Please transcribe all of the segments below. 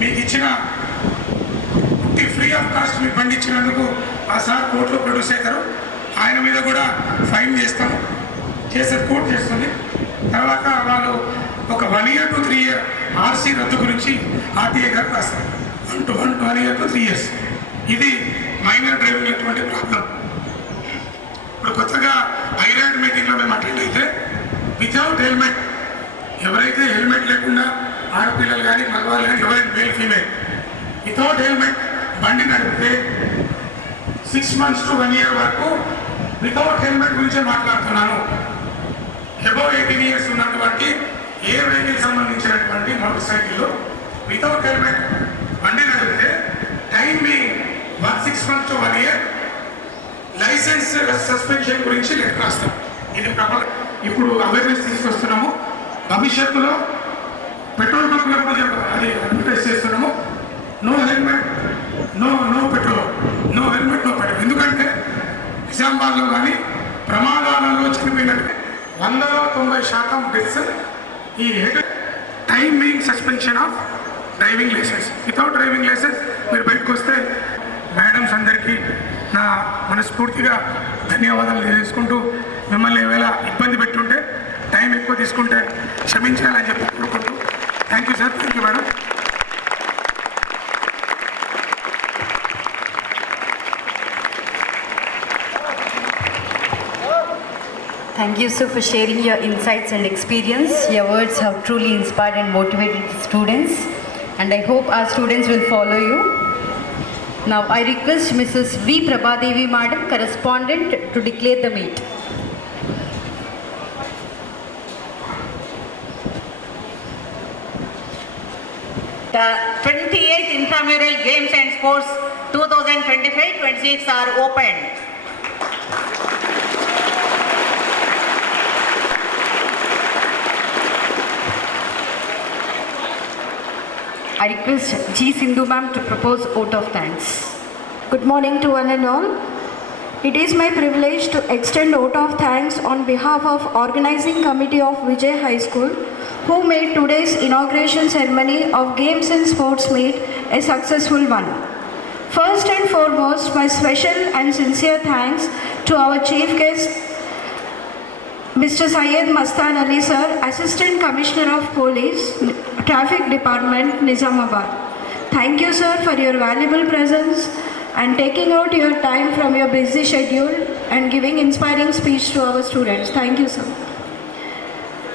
మీకు ఇచ్చిన free of cost మీకు బండి ఇచ్చినందుకు ఆ సార్ కోర్టులో ప్రొడ్యూస్ అవుతారు. ఆయన మీద కూడా ఫైన్ చేస్తాము, కోర్టు చేస్తుంది. తర్వాత వాళ్ళు ఒక 1 year to 3 year ఆర్సీ రద్దు గురించి ఆర్టీఏ గారు రాస్తారు. 1 year to 3 years. ఇది మైనర్ డ్రైవింగ్ అటువంటి ప్రాబ్లం. ఇప్పుడు కొత్తగా ఐరాడ్ మీటింగ్లో మేము అటెండ్ అయితే వితౌట్ హెల్మెట్, ఎవరైతే హెల్మెట్ లేకుండా ఆడపిల్లలు కానీ మగవాళ్ళు కానీ ఎవరైతే మేల్ ఫీమేల్ వితౌట్ హెల్మెట్ బండి నడిపితే 6 months to 1 year వరకు వితౌట్ హెల్మెట్ గురించే మాట్లాడుతున్నాను. అబౌవ్ 18 years ఉన్నటువంటి ఏ వెహికల్ సంబంధించినటువంటి మోటార్ సైకిల్లో వితౌట్ హెల్మెట్ బండి నడిపితే time being 6 months to 1 year licence suspension గురించి లెటర్ రాస్తాం. ఇది ఇప్పుడు అవేర్నెస్ తీసుకొస్తున్నాము. భవిష్యత్తులో పెట్రోల్ బంక్లో కూడా అది అడ్వర్టైజ్ చేస్తున్నాము. No helmet no petrol, no helmet no petrol. ఎందుకంటే నిజామాబాద్లో కానీ ప్రమాదాలలో చనిపోయినట్టు 190% డెత్స్ ఈ time being suspension of driving licence. Without driving licence మీరు బయటకు వస్తే మేడమ్స్ అందరికీ నా మనస్ఫూర్తిగా ధన్యవాదాలు తెలియజేసుకుంటూ, మిమ్మల్ని ఏమైనా ఇబ్బంది పెట్టుంటే టైం ఎక్కువ తీసుకుంటే క్షమించాలని చెప్పి కోరుకుంటూ thank you sir. Thank you madam. Thank you, sir, for sharing your insights and experience. Your words have truly inspired and motivated the students, and I hope our students will follow you. Now, I request Mrs. V. Prabhadevi Madam, correspondent, to declare the meet. The 28th Intramural Games and Sports 2025-26 are opened. I request G. Sindhu ma'am to propose vote of thanks. Good morning to one and all. It is my privilege to extend vote of thanks on behalf of organizing committee of Vijay High School, who made today's inauguration ceremony of Games and Sports Meet a successful one. First and foremost, my special and sincere thanks to our chief guest, Mr. Syed Mastan Ali sir, Assistant Commissioner of Police, Traffic Department, Nizamabad. Thank you sir for your valuable presence and taking out your time from your busy schedule and giving inspiring speech to our students. Thank you sir.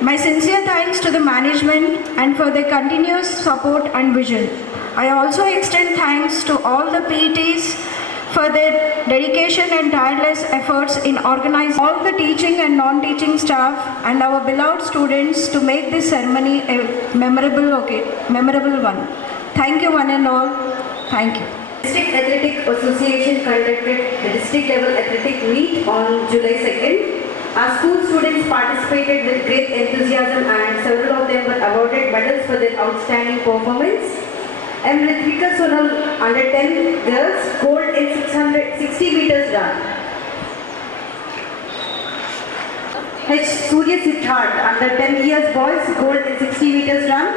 My sincere thanks to the management and for their continuous support and vision. I also extend thanks to all the PTs for their dedication and tireless efforts in organizing all the teaching and non-teaching staff and our beloved students to make this ceremony a memorable one. Thank you one and all. Thank you. District Athletic Association conducted the district level athletic meet on July 2nd. Our school students participated with great enthusiasm and several of them were awarded medals for their outstanding performance. M. Ritvika Sonal under 10 girls gold in 660 meters run. H. Surya Siddharth under 10 years boys gold in 60 meters run.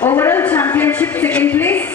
Overall championship second place.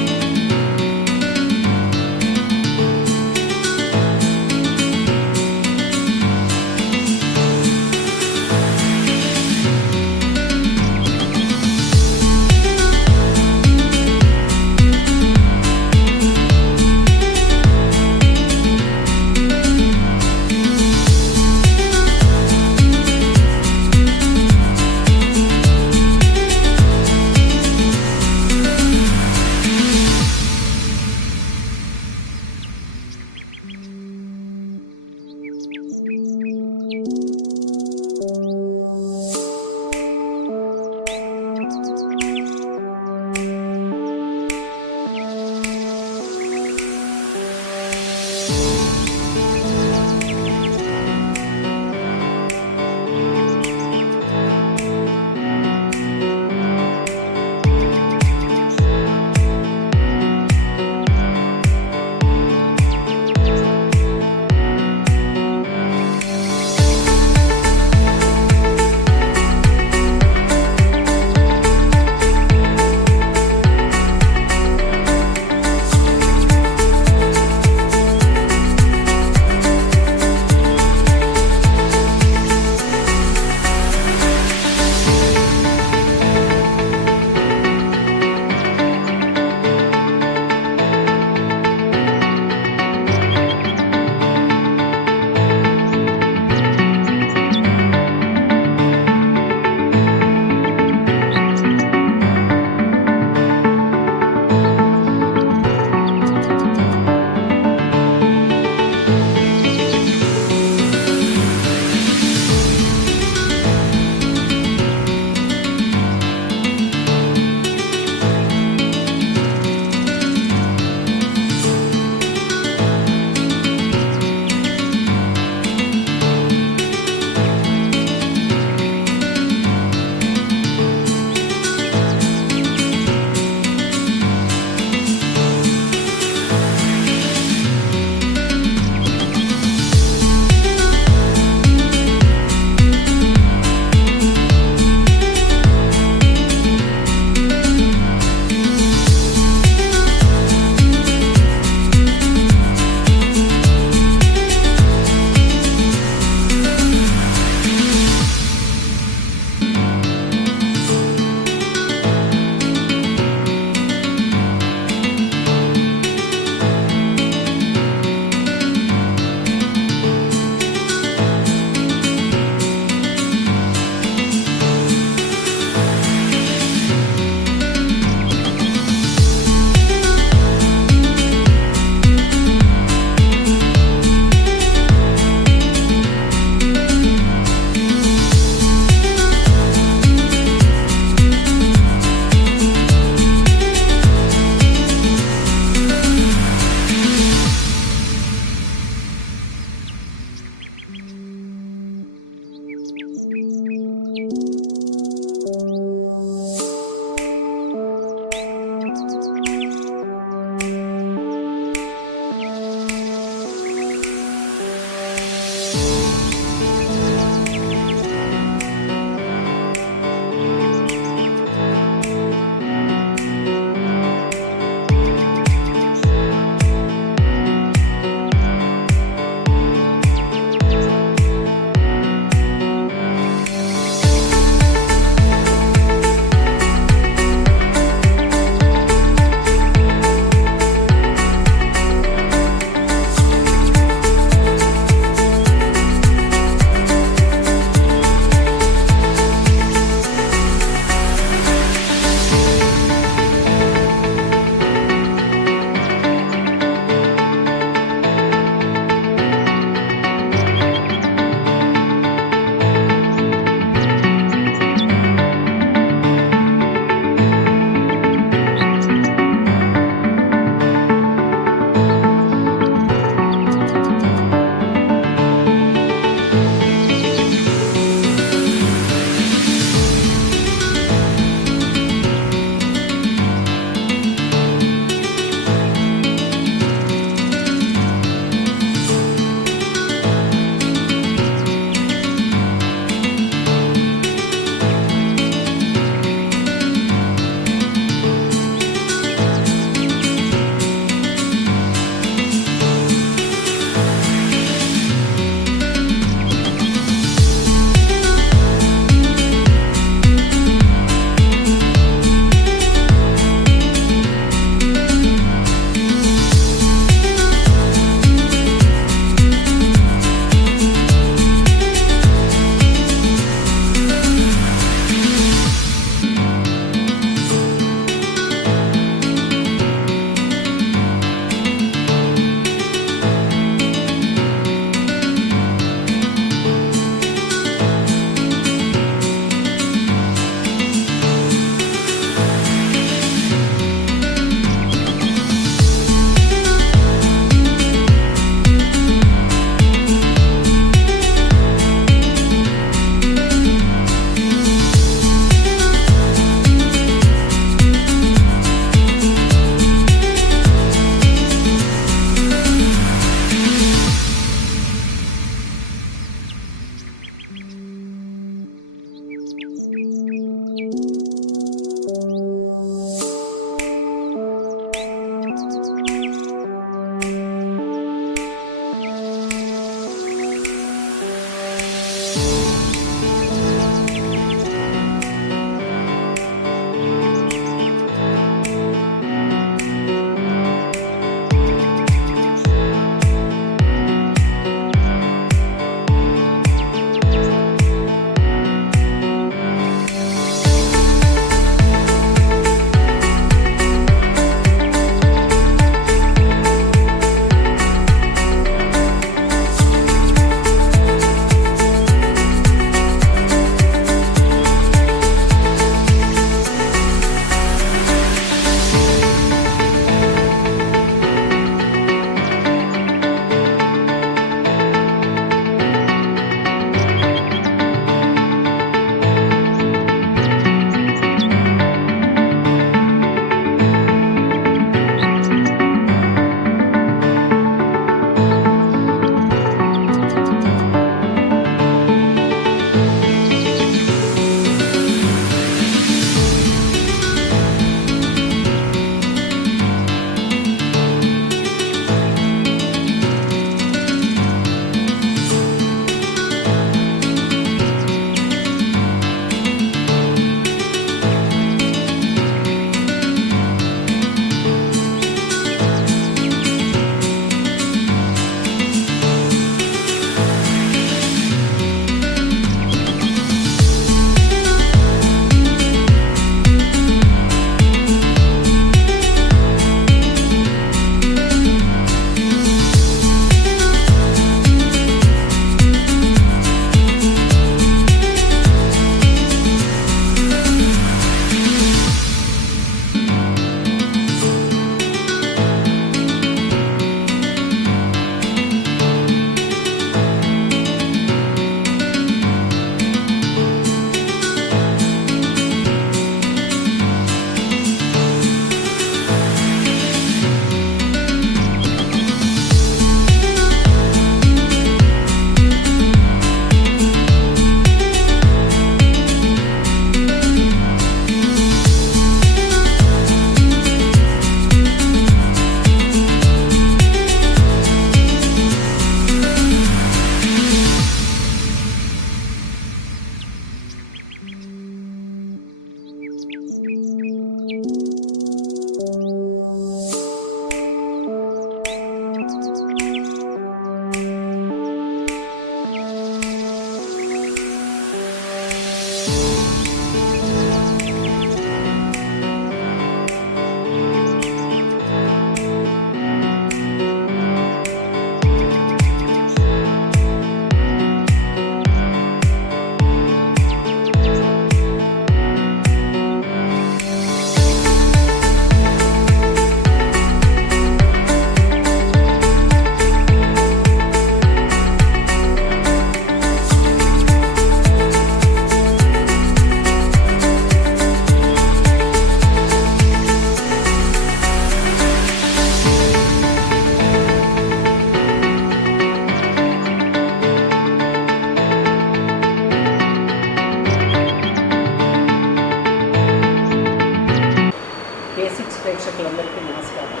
K6 ప్రేక్షకులందరికీ నమస్కారం.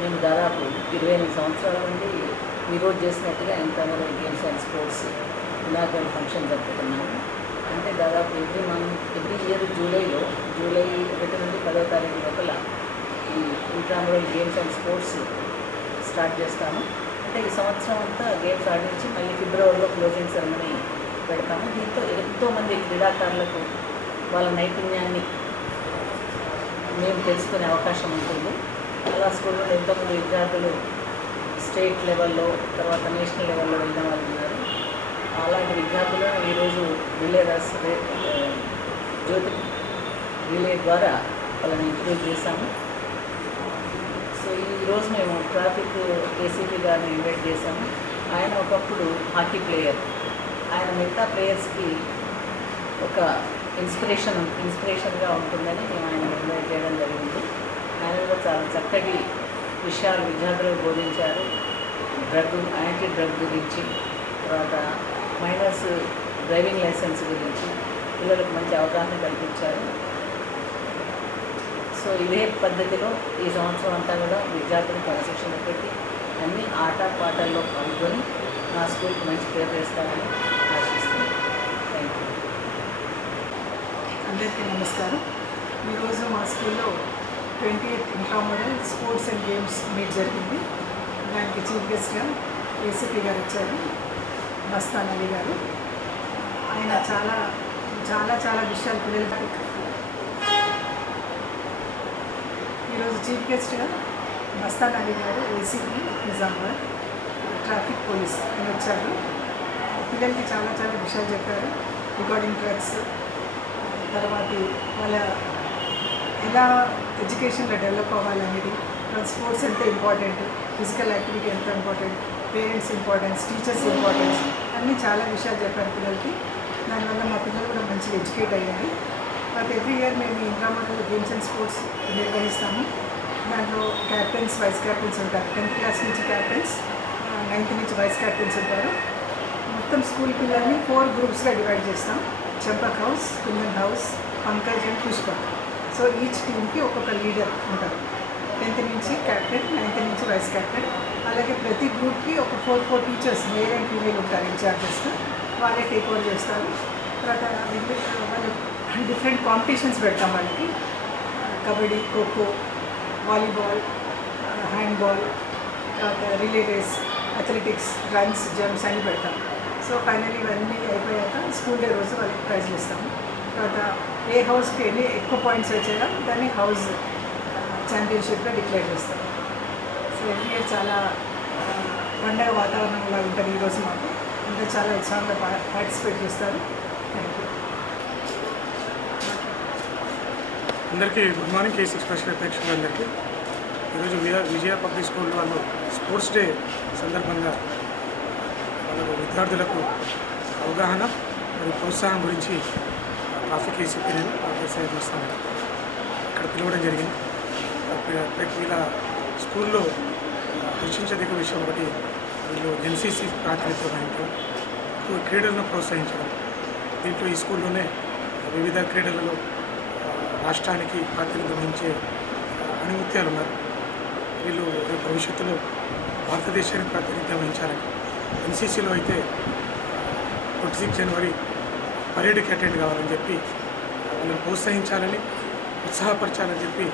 మేము దాదాపు 28 సంవత్సరాల నుండి ఈరోజు చేసినట్టుగా internal games and sports inaugural function జరుపుతున్నాము. అంటే దాదాపు ఎవ్రీ ఇయర్ జూలై 1 నుండి 10వ తారీఖు లోపల ఈ internal games and sports start చేస్తాము. అంటే ఈ సంవత్సరం అంతా గేమ్స్ ఆడించి మళ్ళీ ఫిబ్రవరిలో క్లోజింగ్ సెరమనీ పెడతాము. దీంతో ఎంతోమంది క్రీడాకారులకు వాళ్ళ నైపుణ్యాన్ని మేము తెలుసుకునే అవకాశం ఉంటుంది. అలా స్కూల్లో ఎంతోమంది విద్యార్థులు స్టేట్ లెవెల్లో, తర్వాత నేషనల్ లెవెల్లో వెళ్ళిన వాళ్ళు ఉన్నారు. అలాంటి విద్యార్థులను ఈరోజు జ్యోతి రిలే ద్వారా వాళ్ళని ఇంట్రడ్యూస్ చేశాము. సో ఈరోజు మేము ట్రాఫిక్ ఏసీపీ గారిని ఇన్వైట్ చేశాము. ఆయన ఒకప్పుడు హాకీ ప్లేయర్. ఆయన మిగతా ప్లేయర్స్కి ఒక ఇన్స్పిరేషన్గా ఉంటుందని మేము ఆయన ఇన్వైట్ చేయడం జరిగింది. ఆయన కూడా చాలా చక్కటి విషయాలు విద్యార్థులకు బోధించారు. యాంటీ డ్రగ్ గురించి, తర్వాత మైనర్స్ డ్రైవింగ్ లైసెన్స్ గురించి పిల్లలకు మంచి అవగాహన కల్పించారు. సో ఇదే పద్ధతిలో ఈ సంవత్సరం అంతా కూడా విద్యార్థులు క్రమశిక్షణ పెట్టి అన్ని ఆట పాటల్లో పాల్గొని నా స్కూల్కి మంచి పేరు తెస్తారని ఆశిస్తున్నాను. Thank you. అందరికీ నమస్కారం. ఈరోజు మా స్కూల్లో 28th intramural sports and games meet జరిగింది. దానికి చీఫ్ గెస్ట్గా ఏసీపీ గారు వచ్చారు, మస్తాన్ అలీ గారు. ఆయన చాలా చాలా చాలా విషయాలు పిల్లలకి. ఈరోజు చీఫ్ గెస్ట్గా మస్తాన్ అలీ గారు, ఏసీపీ నిజామాబాద్ ట్రాఫిక్ పోలీస్ అని వచ్చారు. పిల్లలకి చాలా చాలా విషయాలు చెప్పారు. రికార్డింగ్ డ్రగ్స్, తర్వాత వాళ్ళ ఎలా ఎడ్యుకేషన్లో డెవలప్ అవ్వాలనేది, స్పోర్ట్స్ ఎంత ఇంపార్టెంట్, ఫిజికల్ యాక్టివిటీ ఎంత important, parents importance, teachers importance అన్నీ చాలా విషయాలు చెప్పారు పిల్లలకి. దానివల్ల మా పిల్లలు కూడా మంచిగా ఎడ్యుకేట్ అయ్యారు. బట్ ఎవ్రీ ఇయర్ మేము ఈ ఇంట్రామోడల్ గేమ్స్ అండ్ స్పోర్ట్స్ నిర్వహిస్తాము. దాంట్లో క్యాప్టెన్స్, వైస్ క్యాప్టెన్స్ ఉంటారు. 10th క్లాస్ నుంచి క్యాప్టెన్స్, 9th నుంచి వైస్ క్యాప్టెన్స్ ఉంటారు. మొత్తం స్కూల్ పిల్లల్ని 4 గ్రూప్స్గా డివైడ్ చేస్తాం. Champak house, kundan house, Pankaj and Pushpak. So each టీమ్కి ఒక్కొక్క లీడర్ ఉంటారు. 10th నుంచి క్యాప్టెన్, 9th నుంచి వైస్ క్యాప్టెన్. అలాగే ప్రతి గ్రూప్కి ఒక 4 టీచర్స్, మేల్ అండ్ ఫీమేల్ ఉంటారు ఇన్ఛార్జెస్. వాళ్ళే టేక్ ఓవర్ చేస్తారు. తర్వాత వాళ్ళు డిఫరెంట్ కాంపిటీషన్స్ పెడతాం వాళ్ళకి. కబడ్డీ, ఖోఖో, వాలీబాల్, హ్యాండ్బాల్, తర్వాత relay race, athletics, runs, jumps అన్నీ పెడతాం. సో ఫైనల్ ఇవన్నీ అయిపోయాక స్కూల్ డే రోజు వాళ్ళకి ప్రైజ్లు ఇస్తాము. తర్వాత ఏ హౌస్కి ఎన్ని ఎక్కువ పాయింట్స్ వచ్చాయో దాన్ని హౌస్ ఛాంపియన్షిప్గా డిక్లేర్ చేస్తాం. సో ఎవ్రీ ఇయర్ చాలా పండగ వాతావరణంలో ఉంటుంది. ఈరోజు మాకు అందరూ చాలా ఉత్సాహంగా పార్టిసిపేట్ చేస్తారు. Thank you. అందరికీ గుడ్ మార్నింగ్. K6 స్పెషల్ ప్రేక్షకులందరికీ ఈరోజు విజయ పబ్లిక్ స్కూల్ వాళ్ళు స్పోర్ట్స్ డే సందర్భంగా వాళ్ళకు విద్యార్థులకు అవగాహన మరియు ప్రోత్సాహం గురించి ట్రాఫిక్ ఏసీపీ నేను చేస్తాను ఇక్కడ పిలవడం జరిగింది. వీళ్ళ స్కూల్లో హర్షించదగ్గ విషయం ఒకటి, వీళ్ళు NCC ప్రాతినిధ్యం వహించడం, క్రీడలను ప్రోత్సహించడం. దీంట్లో ఈ స్కూల్లోనే వివిధ క్రీడలలో రాష్ట్రానికి ప్రాతినిధ్యం వహించే అణిముత్యాలు ఉన్నారు. వీళ్ళు భవిష్యత్తులో భారతదేశానికి ప్రాతినిధ్యం వహించాలని, NCCలో అయితే 26 జనవరి పరేడ్కి అటెండ్ కావాలని చెప్పి వాళ్ళని ప్రోత్సహించాలని, ఉత్సాహపరచాలని చెప్పి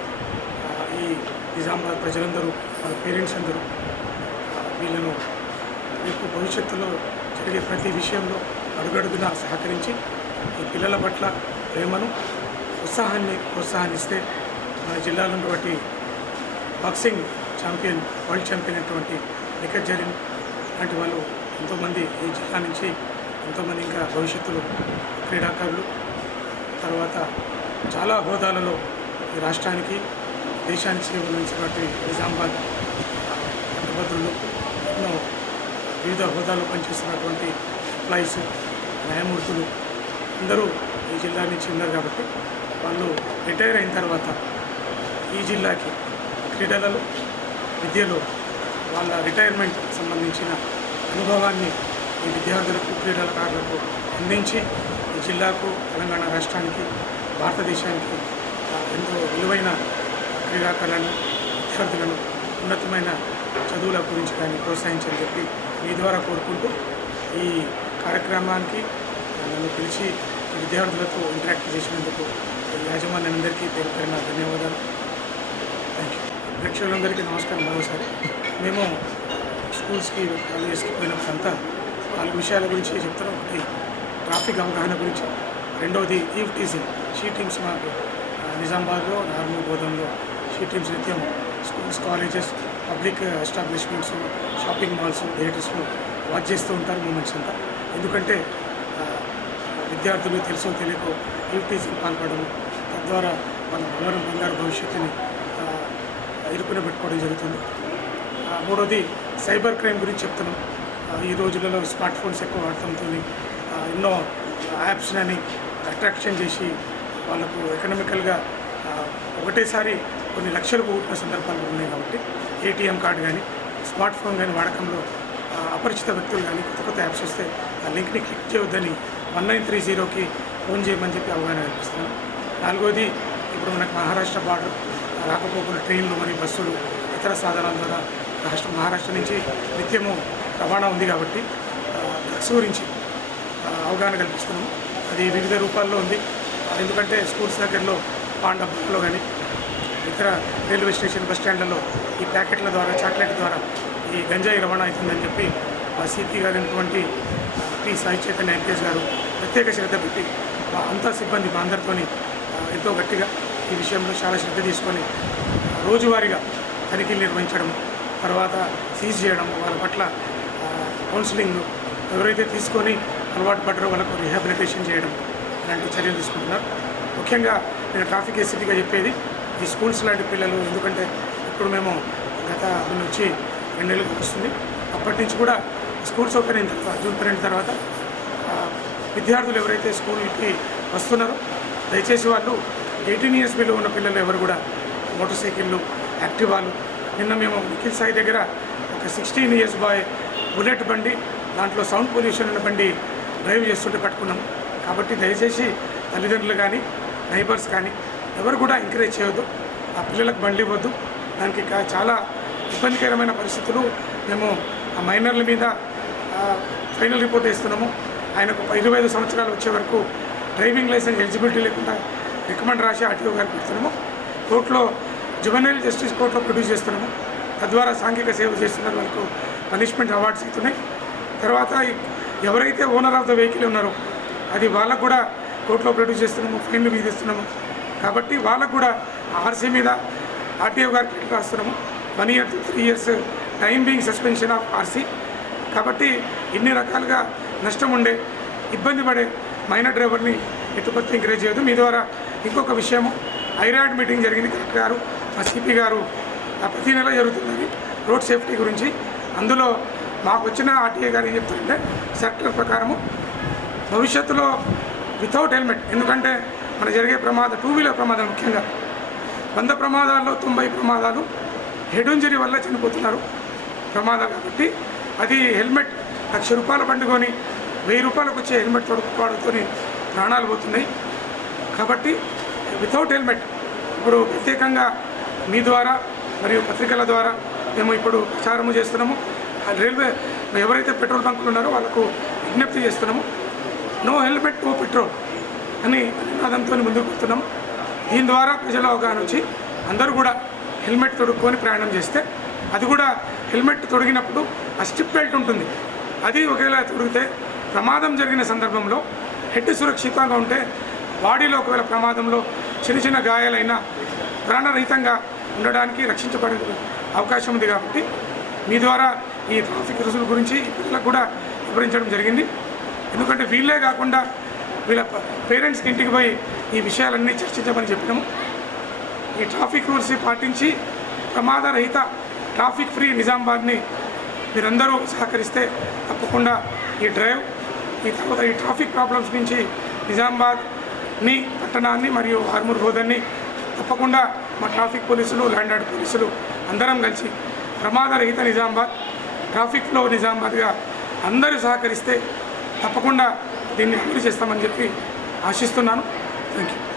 ఈ నిజామాబాద్ ప్రజలందరూ, వాళ్ళ పేరెంట్స్ అందరూ వీళ్ళను రేపు భవిష్యత్తులో జరిగే ప్రతి విషయంలో అడుగడుగునా సహకరించి ఈ పిల్లల పట్ల ప్రేమను ప్రోత్సాహాన్నిస్తే మన జిల్లాలో ఉన్నటువంటి బాక్సింగ్ ఛాంపియన్, వరల్డ్ ఛాంపియన్ అయినటువంటి నిఖత్ జరీన్ లాంటి వాళ్ళు ఎంతోమంది ఈ జిల్లా నుంచి ఎంతోమంది ఇంకా భవిష్యత్తులో క్రీడాకారులు, తర్వాత చాలా హోదాలలో ఈ రాష్ట్రానికి దేశానికి సేవలు అందించినటువంటి నిజామాబాద్ పట్టభద్రులు, ఎన్నో వివిధ హోదాలో పనిచేస్తున్నటువంటి ఎంప్లాయీస్, న్యాయమూర్తులు అందరూ ఈ జిల్లా నుంచి ఉన్నారు కాబట్టి వాళ్ళు రిటైర్ అయిన తర్వాత ఈ జిల్లాకి క్రీడలలో, విద్యలో వాళ్ళ రిటైర్మెంట్ సంబంధించిన అనుభవాన్ని ఈ విద్యార్థులకు, క్రీడాకారులకు అందించి ఈ జిల్లాకు, తెలంగాణ రాష్ట్రానికి, భారతదేశానికి ఎంతో విలువైన క్రీడాకారులను, విద్యార్థులను ఉన్నతమైన చదువుల గురించి కానీ ప్రోత్సహించని చెప్పి మీ ద్వారా కోరుకుంటూ ఈ కార్యక్రమానికి నన్ను పిలిచి విద్యార్థులతో ఇంటరాక్ట్ చేసినందుకు యాజమాన్యందరికీ పేరు పేరున ధన్యవాదాలు. Thank you. ప్రేక్షకులందరికీ నమస్కారం. మరోసారి మేము స్కూల్స్కి, కాలేజెస్కి పోయినప్పుడంతా 4 విషయాల గురించి చెప్తున్నాం. ఒకటి ట్రాఫిక్ అవగాహన గురించి, రెండవది ఈవ్ టీజింగ్, షీ టీమ్స్ మాకు నిజామాబాద్లో, నార్మల్ గోదాంలో షీ టీమ్స్ నిత్యం schools, colleges, public establishments, shopping malls, థియేటర్స్లో వాచ్ చేస్తూ ఉంటారు మూమెంట్స్ అంతా. ఎందుకంటే విద్యార్థులు తెలుసో తెలియకో ఈవ్ టీజింగ్ పాల్పడము, తద్వారా వాళ్ళ బంగారు భవిష్యత్తుని ఇరుకున పెట్టుకోవడం జరుగుతుంది. మూడోది సైబర్ క్రైమ్ గురించి చెప్తున్నాం. ఈ రోజులలో స్మార్ట్ ఫోన్స్ ఎక్కువ వాడటంతో ఎన్నో యాప్స్ని అట్రాక్షన్ చేసి వాళ్ళకు ఎకనామికల్గా ఒకటేసారి కొన్ని లక్షలు పోగొట్టిన సందర్భాలు ఉన్నాయి. కాబట్టి ఏటీఎం కార్డు కానీ, స్మార్ట్ ఫోన్ కానీ వాడకంలో అపరిచిత వ్యక్తులు కానీ కొత్త యాప్స్ వస్తే ఆ లింక్ని క్లిక్ చేయొద్దని 1930కి ఫోన్ చేయమని చెప్పి అవగాహన కల్పిస్తున్నాం. నాలుగోది, ఇప్పుడు మనకు మహారాష్ట్ర బార్డర్ రాకపోకలు, ట్రైన్లు మరియు బస్సులు, ఇతర సాధనాల ద్వారా మహారాష్ట్ర నుంచి నిత్యము రవాణా ఉంది కాబట్టి డ్రగ్స్ గురించి అవగాహన కల్పిస్తున్నాము. అది వివిధ రూపాల్లో ఉంది. ఎందుకంటే స్కూల్స్ దగ్గరలో, పాండబ్బుల్లో కానీ ఇతర రైల్వే స్టేషన్, బస్ స్టాండ్లలో ఈ ప్యాకెట్ల ద్వారా, చాక్లెట్ ద్వారా ఈ గంజాయి రవాణా అవుతుందని చెప్పి సిపి గారు అయినటువంటి పి సాయి చైతన్య ఎంపీఎస్ గారు ప్రత్యేక శ్రద్ధ పెట్టి అంతా సిబ్బంది మా అందరితో ఎంతో గట్టిగా ఈ విషయంలో చాలా శ్రద్ధ తీసుకొని రోజువారీగా తనిఖీలు నిర్వహించడం, తర్వాత సీజ్ చేయడం, వాళ్ళ పట్ల కౌన్సిలింగ్, ఎవరైతే తీసుకొని అలవాటు పడ్డారో వాళ్ళకు రీహాబిలిటేషన్ చేయడం, ఇలాంటి చర్యలు తీసుకుంటున్నారు. ముఖ్యంగా నేను ట్రాఫిక్ ఏసీపీగా చెప్పేది ఈ స్కూల్స్ లాంటి పిల్లలు, ఎందుకంటే ఇప్పుడు మేము గత వచ్చి 2 నెలలకు వస్తుంది, అప్పటి నుంచి కూడా స్కూల్స్ ఓపెన్ అయిన తర్వాత జూన్ 12 తర్వాత విద్యార్థులు ఎవరైతే స్కూల్కి వస్తున్నారో దయచేసి వాళ్ళు 18 ఇయర్స్ బిలో ఉన్న పిల్లలు ఎవరు కూడా మోటార్ సైకిళ్ళు, యాక్టివాలు, నిన్న మేము నిఖిల్ సాయి దగ్గర ఒక 16 ఇయర్స్ బాయ్ బుల్లెట్ బండి, దాంట్లో సౌండ్ పొల్యూషన్ ఉన్న బండి డ్రైవ్ చేస్తుంటే పట్టుకున్నాం. కాబట్టి దయచేసి తల్లిదండ్రులు కానీ, నైబర్స్ కానీ ఎవరు కూడా ఎంకరేజ్ చేయవద్దు, ఆ పిల్లలకు బండి ఇవ్వద్దు. దానికి చాలా ఇబ్బందికరమైన పరిస్థితులు. మేము ఆ మైనర్ల మీద ఫైనల్ రిపోర్ట్ వేస్తున్నాము. ఆయనకు 25 సంవత్సరాలు వచ్చే వరకు డ్రైవింగ్ లైసెన్స్ ఎలిజిబిలిటీ లేకుండా రికమెండ్ రాసి ఆర్టీఓ గారికి పెడుతున్నాము. కోర్టులో జువెనైల్ జస్టిస్ కోర్టులో ప్రొడ్యూస్ చేస్తున్నాము. తద్వారా సాంఘిక సేవ చేస్తున్నారు, వాళ్ళకు పనిష్మెంట్ అవార్డ్స్ అవుతున్నాయి. తర్వాత ఎవరైతే ఓనర్ ఆఫ్ ద వెహికల్ ఉన్నారో అది వాళ్ళకు కూడా కోర్టులో ప్రొడ్యూస్ చేస్తున్నాము, ఫైన్లు విధిస్తున్నాము. కాబట్టి వాళ్ళకు కూడా ఆర్సీ మీద ఆర్టీఓ గారికి రాస్తున్నాము. 1 year to 3 years time being suspension of RC. కాబట్టి ఇన్ని రకాలుగా నష్టం ఉండే, ఇబ్బంది పడే మైనర్ డ్రైవర్ని ఎటుపత్తి ఎంకరేజ్ చేయదు. మీ ద్వారా ఇంకొక విషయము, ఐరాడ్ మీటింగ్ జరిగింది. కలెక్టర్ గారు, మా సిపి గారు ప్రతి నెల జరుగుతున్నది రోడ్ సేఫ్టీ గురించి. అందులో మాకు వచ్చిన ఆర్టీఏ గారు ఏం చెప్తారంటే సెక్టర్ ప్రకారము భవిష్యత్తులో వితౌట్ హెల్మెట్, ఎందుకంటే మన జరిగే ప్రమాదం, 2 వీలర్ ప్రమాదాలు ముఖ్యంగా 100 ప్రమాదాల్లో 90 ప్రమాదాలు హెడ్ ఇంజరీ వల్ల చనిపోతున్నారు ప్రమాదాలు. కాబట్టి అది హెల్మెట్ ₹1,00,000 బండి కొని ₹1000 వచ్చే హెల్మెట్ వాడుకొని ప్రాణాలు పోతున్నాయి. కాబట్టి వితౌట్ హెల్మెట్ ఇప్పుడు ప్రత్యేకంగా మీ ద్వారా మరియు పత్రికల ద్వారా మేము ఇప్పుడు ప్రచారము చేస్తున్నాము. రైల్వే ఎవరైతే పెట్రోల్ బంకులు ఉన్నారో వాళ్ళకు విజ్ఞప్తి చేస్తున్నాము, నో హెల్మెట్ నో పెట్రోల్ అని నినాదంతో ముందుకు పోతున్నాము. దీని ద్వారా ప్రజల అవగాహన వచ్చి అందరూ కూడా హెల్మెట్ తొడుక్కొని ప్రయాణం చేస్తే, అది కూడా హెల్మెట్ తొడిగినప్పుడు ఆ స్ట్రిప్ బెల్ట్ ఉంటుంది, అది ఒకవేళ తొడిగితే ప్రమాదం జరిగిన సందర్భంలో హెడ్ సురక్షితంగా ఉంటే బాడీలో ఒకవేళ ప్రమాదంలో చిన్న చిన్న గాయాలైనా ప్రాణరహితంగా ఉండడానికి రక్షించబడే అవకాశం ఉంది. కాబట్టి మీ ద్వారా ఈ ట్రాఫిక్ రూల్స్ గురించి పిల్లలకు కూడా వివరించడం జరిగింది. ఎందుకంటే వీళ్ళే కాకుండా వీళ్ళ పేరెంట్స్కి ఇంటికి పోయి ఈ విషయాలన్నీ చర్చించమని చెప్పినాము. ఈ ట్రాఫిక్ రూల్స్ పాటించి ప్రమాదరహిత ట్రాఫిక్ ఫ్రీ నిజామాబాద్ని మీరందరూ సహకరిస్తే తప్పకుండా ఈ డ్రైవ్ ఈ తర్వాత ఈ ట్రాఫిక్ ప్రాబ్లమ్స్ నుంచి నిజామాబాద్ని పట్టణాన్ని మరియు ఆర్మూర్ రోడ్ని తప్పకుండా మా ట్రాఫిక్ పోలీసులు ల్యాండ్ ఆర్డర్ పోలీసులు అందరం కలిసి ప్రమాదరహిత నిజామాబాద్ ట్రాఫిక్ ఫ్లో నిజామాబాద్గా అందరూ సహకరిస్తే తప్పకుండా దీన్ని అమలు చేస్తామని చెప్పి ఆశిస్తున్నాను. Thank you.